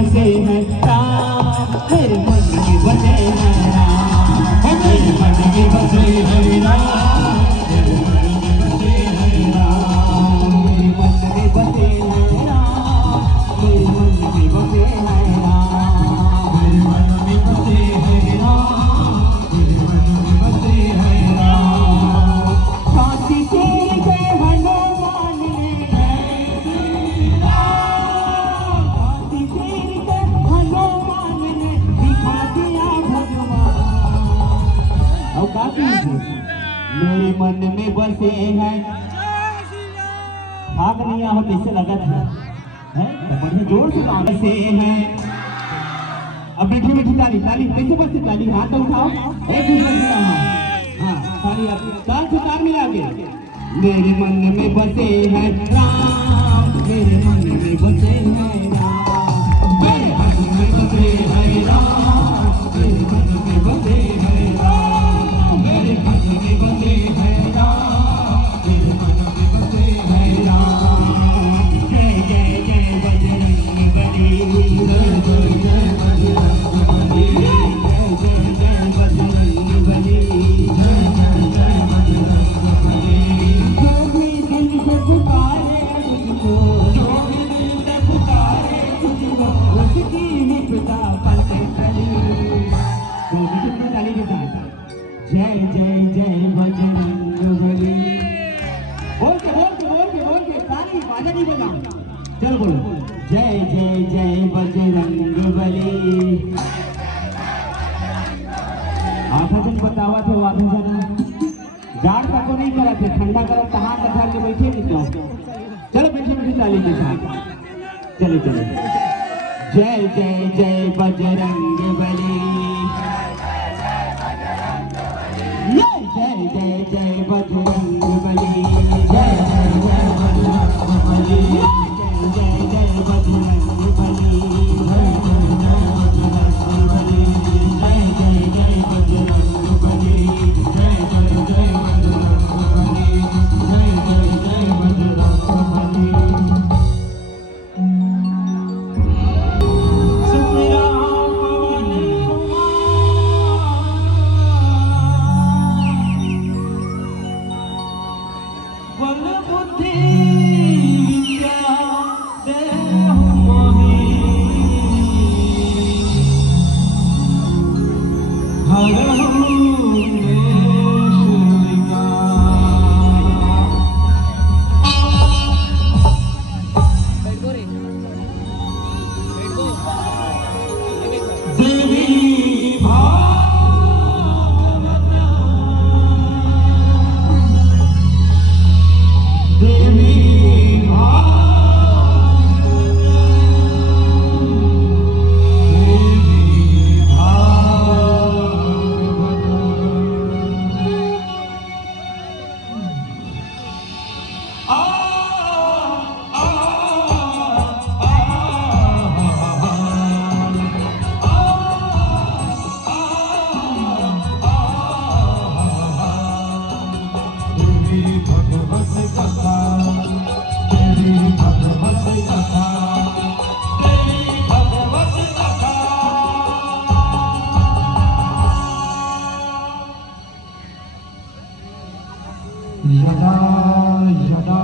बसे हैं राम, मेरे मन में बसे हैं राम, मेरे मन में बसे हैं राम, मेरे मन में बसे हैं राम, मेरे मन में बसे हैं राम, मेरे मन में बसे हैं राम, मेरे मन में बसे हैं राम, मेरे मन में बसे हैं राम। शांति से जय हनुमान ने शांति से जय हनुमान ने दिखा दिया भगवान। और काफी मेरे मन में बसे हैं, भाग नहीं हो कैसे लगत है बढ़िया जोर से गाँव बसे हैं। अब मीठी मीठी ताली, ताली कैसे बसती ताली, हाथ तो उठाओ एक दूसरे से हाँ ताली आपकी ताल से ताल मिला के। मेरे मन में बसे हैं राम, मेरे मन में बसे हैं राम, मेरे मन में बसे हैं राम, मेरे मन में बसे हैं राम, मेरे मन में बसे हैं राम, मेरे मन में बसे हैं राम। जय जय जय बजरंगबली, जय जय जय बजरंगबली, जय जय जय बजरंगबली, जय जय जय बजरंगबली। जो भी दिल से पुकारे तुझको, जो भी दिल से पुकारे तुझको, उसकी निपटा पलटे चली। तो विष्णु ताली के साथ जय जय जय बजरंगबली बोल के बोल के बोल के बोल के ताली बाजा नहीं बजाओ, चल बोलो जय जय जय बजरंगबली। आधा दिन बतावा थे वो आधा जना जाड़ तक को नहीं करा थे, ठंडा करो तहां रखा के बैठे नहीं जाओ। चलो मीठी मीठी ताली के साथ चलो चलो जय जय जय बजरंगबली, जय जय जय जय बजरंगबली, जय जय जय बजरंगबली, जय जय जय बजरंगबली, जय जय जय बजरंगबली, जय जय जय बजरंगबली, जय जय जय बजरंगबली, जय जय जय बजरंगबली। सुमिरा पवन बल बुद्धि विद्या देहु मोहि, हरहु क्लेश विकार। देवी देवी यदा यदा